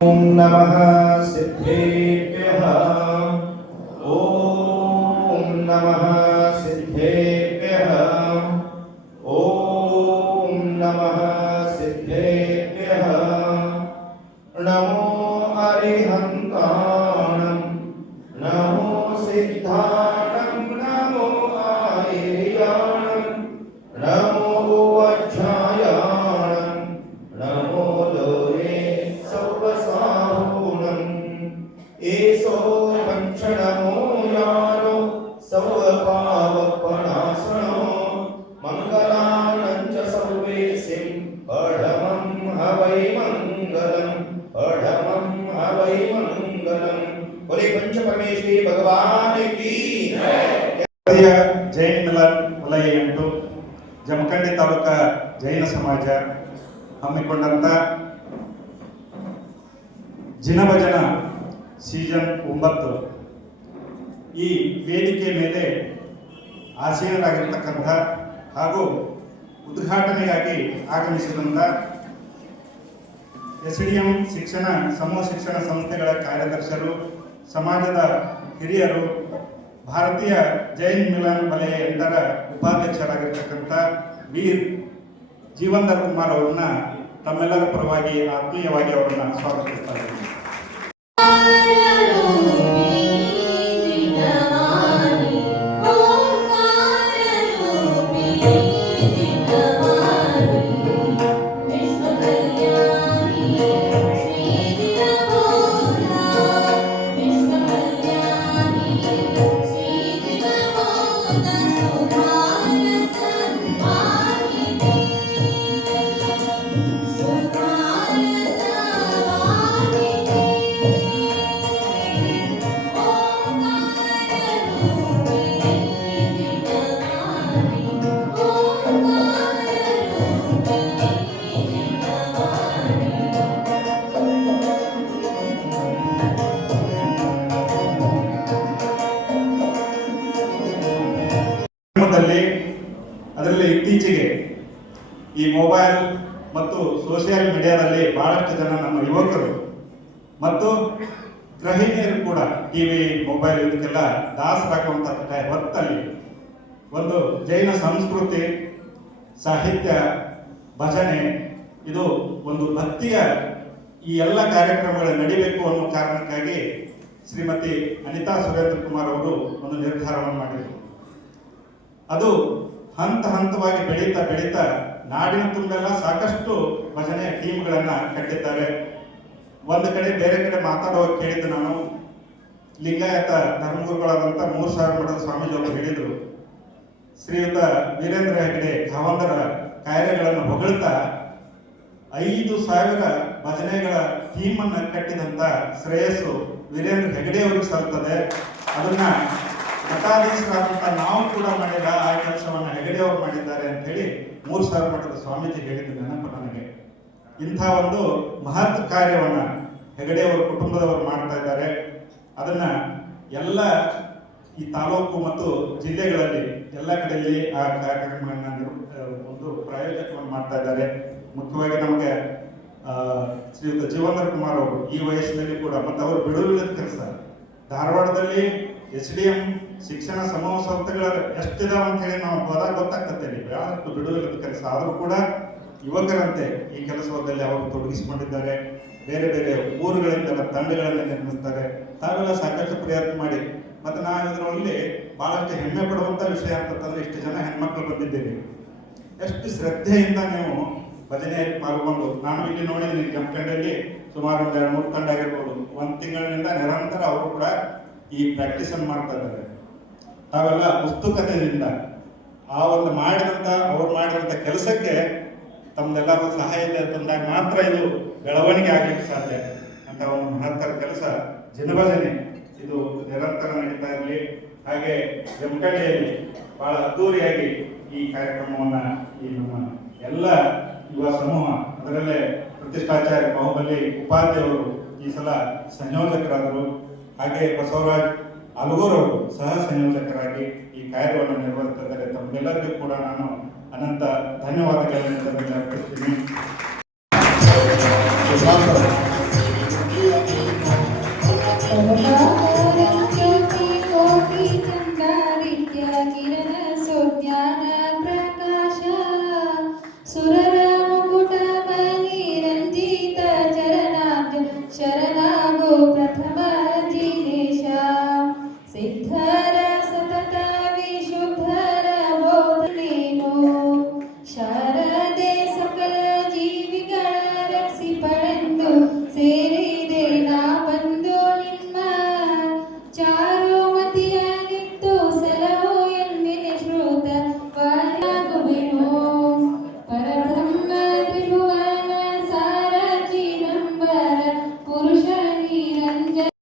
ಓಂ ನಮಃ ಸಿದ್ಧೇಭ್ಯಃ ಓಂ ನಮಃ ಸಿದ್ಧೇಭ್ಯಃ ಓಂ ನಮಃ ಸಿದ್ಧೇಭ್ಯಃ ನಮೋ ಅರಿಹಂತಾಣಂ ನಮೋ ಸಿದ್ಧಾಣಂ ನಮೋ ಆಯೇಯಾಣಂ ನಮೋ ವಜ್ರಾಯಾಣಂ ನಮೋ ಲೋರೆ ಸೌವಸಾಹುಣಂ ಏಸೋ ಪಂಚಣಮೋ ಯಾರೋ ಸೌವಪಾವಪಣಾಸನೋ ಮಂಗಲಾನಂಚ ಸರ್ವೇಸಿಂ ಪಡಮಂ ಹವೈ ಮಂಗಲಂ ಪಡಮಂ ಹವೈ ಮಂಗಲಂ बोले पंच परमेश्वरी भगवान की ಜೈನ್ ಮಿಲನ್ ವಲಯ 8 ಜಮಖಂಡಿ ತಾಲೂಕಾ ಜೈನ ಸಮಾಜ ಹಮ್ಮಿಕೊಂಡಂತ ಜಿನಭಜನ ಸೀಸನ್ 9 ಈ ವೇದಿಕೆ ಮೇಲೆ ಆಸೀನರಾಗಿರ್ತಕ್ಕಂಥ ಹಾಗೂ ಉದ್ಘಾಟನೆಗಾಗಿ ಆಗಮಿಸಿದಂಥ ಎಸ್ಡಿಎಂ ಶಿಕ್ಷಣ ಸಮೂಹ ಶಿಕ್ಷಣ ಸಂಸ್ಥೆಗಳ ಕಾರ್ಯದರ್ಶರು, ಸಮಾಜದ ಹಿರಿಯರು, ಭಾರತೀಯ ಜೈನ್ ಮಿಲನ್ ವಲಯ 8ರ ಉಪಾಧ್ಯಕ್ಷರಾಗಿರ್ತಕ್ಕಂಥ ವೀರ್ ಜೀವಂದರ್ ಕುಮಾರ್ ಅವರನ್ನ ತಮ್ಮೆಲ್ಲರ ಪರವಾಗಿ ಆತ್ಮೀಯವಾಗಿ ಅವರನ್ನ ಸ್ವಾಗತಿಸ್ತಾರೆ. ಅದರಲ್ಲಿ ಇತ್ತೀಚೆಗೆ ಈ ಮೊಬೈಲ್ ಮತ್ತು ಸೋಷಿಯಲ್ ಮೀಡಿಯಾದಲ್ಲಿ ಬಹಳಷ್ಟು ಜನ ನಮ್ಮ ಯುವಕರು ಮತ್ತು ಗೃಹಿಣಿಯರು ಕೂಡ ಟಿವಿ ಮೊಬೈಲ್ ಇದಕ್ಕೆಲ್ಲ ದಾಸರಾಗುವಂತ ಹೊತ್ತಲ್ಲಿ ಒಂದು ಜೈನ ಸಂಸ್ಕೃತಿ, ಸಾಹಿತ್ಯ, ಭಜನೆ, ಇದು ಒಂದು ಭಕ್ತಿಯ ಈ ಎಲ್ಲ ಕಾರ್ಯಕ್ರಮಗಳು ನಡೀಬೇಕು ಅನ್ನೋ ಕಾರಣಕ್ಕಾಗಿ ಶ್ರೀಮತಿ ಅನಿತಾ ಸುರೇಂದ್ರ ಕುಮಾರ್ ಅವರು ಒಂದು ನಿರ್ಧಾರವನ್ನು ಮಾಡಿದರು. ಅದು ಹಂತ ಹಂತವಾಗಿ ಬೆಳೀತಾ ನಾಡಿನ ತುಂಬೆಲ್ಲ ಸಾಕಷ್ಟು ಭಜನೆಯ ಟೀಮ್ಗಳನ್ನ ಕಟ್ಟಿದ್ದಾರೆ. ಒಂದು ಕಡೆ ಬೇರೆ ಕಡೆ ಮಾತಾಡುವ ಕೇಳಿದ್ದು ನಾನು, ಲಿಂಗಾಯತ ಧರ್ಮಗುರುಗಳಾದಂಥ 3000 ಮಠದ ಸ್ವಾಮೀಜಿ ಅವರು ಹೇಳಿದರು, ಶ್ರೀಯುತ ವೀರೇಂದ್ರ ಹೆಗಡೆ ಗಾವಂದರ ಕಾರ್ಯಗಳನ್ನು ಹೊಗಳ್ತಾ 5000 ಭಜನೆಗಳ ಟೀಮ್ ಅನ್ನ ಕಟ್ಟಿದಂತ ಶ್ರೇಯಸ್ಸು ವೀರೇಂದ್ರ ಹೆಗಡೆ ಅವರಿಗೆ ಸಲ್ತದೆ. ಅದನ್ನ ಮಠಾಧೀಶರಾದಂತ ನಾವು ಕೂಡ ಮಾಡಿಲ್ಲ, ಆ ಕೆಲಸವನ್ನ ಹೆಗಡೆ ಅವರು ಮಾಡಿದ್ದಾರೆ ಅಂತ ಹೇಳಿ 3000 ಮಠದ ಸ್ವಾಮೀಜಿ ಹೇಳಿದ ನೆನಪು ನನಗೆ. ಇಂಥ ಒಂದು ಮಹತ್ ಕಾರ್ಯವನ್ನ ಹೆಗಡೆ ಅವರ ಕುಟುಂಬದವರು ಮಾಡ್ತಾ ಇದ್ದಾರೆ. ಅದನ್ನ ಎಲ್ಲ ಈ ತಾಲೂಕು ಮತ್ತು ಜಿಲ್ಲೆಗಳಲ್ಲಿ ಎಲ್ಲ ಕಡೆಯಲ್ಲಿ ಆ ಕಾರ್ಯಕ್ರಮಗಳನ್ನ ಒಂದು ಪ್ರಾಯೋಜಕವನ್ನು ಮಾಡ್ತಾ ಇದ್ದಾರೆ. ಮುಖ್ಯವಾಗಿ ನಮಗೆ ಶ್ರೀಯುತ ಜೀವಂದರ್ ಕುಮಾರ್ ಅವರು ಈ ವಯಸ್ಸಿನಲ್ಲಿ ಕೂಡ ಮತ್ತು ಅವರು ಬಿಡುವಿಲ್ಲದ ಕೆಲಸ ಧಾರವಾಡದಲ್ಲಿ ಎಸ್ಡಿಎಂ ಶಿಕ್ಷಣ ಸಮೂಹ ಸಂಸ್ಥೆಗಳ ಎಷ್ಟಿದಾವ ಅಂತ ಹೇಳಿ ನಾವು ಹೋದಾಗ ಗೊತ್ತಾಗ್ತದೆ. ಬಹಳಷ್ಟು ಬಿಡುವಿಲ್ಲದ ಕೆಲಸ ಆದರೂ ಕೂಡ ಯುವಕರಂತೆ ಈ ಕೆಲಸದಲ್ಲಿ ಅವರು ತೊಡಗಿಸಿಕೊಂಡಿದ್ದಾರೆ. ಬೇರೆ ಬೇರೆ ಊರುಗಳಿಂದ ತಂಡಗಳನ್ನು ನಿರ್ಮಿಸ್ತಾರೆ. ತಾವೆಲ್ಲ ಸಾಕಷ್ಟು ಪ್ರಯತ್ನ ಮಾಡಿ ಮತ್ತೆ ನಾವು ಇದರಲ್ಲಿ ಬಹಳಷ್ಟು ಹೆಮ್ಮೆ ಪಡುವಂತ ವಿಷಯ ಅಂತಂದ್ರೆ ಇಷ್ಟು ಜನ ಹೆಣ್ಮಕ್ಳು ಬಂದಿದ್ದೀವಿ. ಎಷ್ಟು ಶ್ರದ್ಧೆಯಿಂದ ನೀವು ಭಜನೆಯಲ್ಲಿ ಪಾಲ್ಗೊಂಡು, ನಾನು ಇಲ್ಲಿ ನೋಡಿದ್ದೀನಿ ಜಮಖಂಡಿಯಲ್ಲಿ ಸುಮಾರು ಒಂದು 2-3 ತಂಡ ಆಗಿರ್ಬೋದು. 1 ತಿಂಗಳಿನಿಂದ ನಿರಂತರ ಅವರು ಕೂಡ ಈ ಪ್ರಾಕ್ಟೀಸ್ ಅನ್ನು ಮಾಡ್ತಾ ಇದ್ದಾರೆ. ತಾವೆಲ್ಲ ಉತ್ಸುಕತೆಯಿಂದ ಆ ಒಂದು ಅವ್ರು ಮಾಡಿದಂತ ಕೆಲಸಕ್ಕೆ ತಮ್ದೆಲ್ಲರೂ ಸಹಾಯ ತಂದಾಗ ಮಾತ್ರ ಇದು ಬೆಳವಣಿಗೆ ಆಗ್ಲಿಕ್ಕೆ ಸಾಧ್ಯ ಅಂತ ಒಂದು ಮಹತ್ತರ ಕೆಲಸ ಜಿನಭಜನೆ ಇದು ನಿರಂತರ ನಡೀತಾ ಇರಲಿ. ಹಾಗೆ ಜಮಖಂಡಿಯಲ್ಲಿ ಬಹಳ ಅದ್ದೂರಿಯಾಗಿ ಈ ಕಾರ್ಯಕ್ರಮವನ್ನ ಈ ನಮ್ಮ ಎಲ್ಲ ಯುವ ಸಮೂಹ, ಅದರಲ್ಲೇ ಪ್ರತಿಷ್ಠಾಚಾರ್ಯ ಬಾಹುಬಲಿ ಉಪಾಧ್ಯಾಯವರು ಈ ಸಲ ಸಂಯೋಜಕರಾದರು. ಹಾಗೆ ಬಸವರಾಜ್ ಅಲಗೂರ್ ಅವರು ಸಹ ಸಂಯೋಜಕರಾಗಿ ಈ ಕಾರ್ಯವನ್ನು ನಿರ್ವಹಿಸುತ್ತಿದ್ದಾರೆ. ತಮ್ಮೆಲ್ಲರಿಗೂ ಕೂಡ ನಾನು ಅನಂತ ಧನ್ಯವಾದಗಳನ್ನು ಅರ್ಪಿಸ್ತೀನಿ.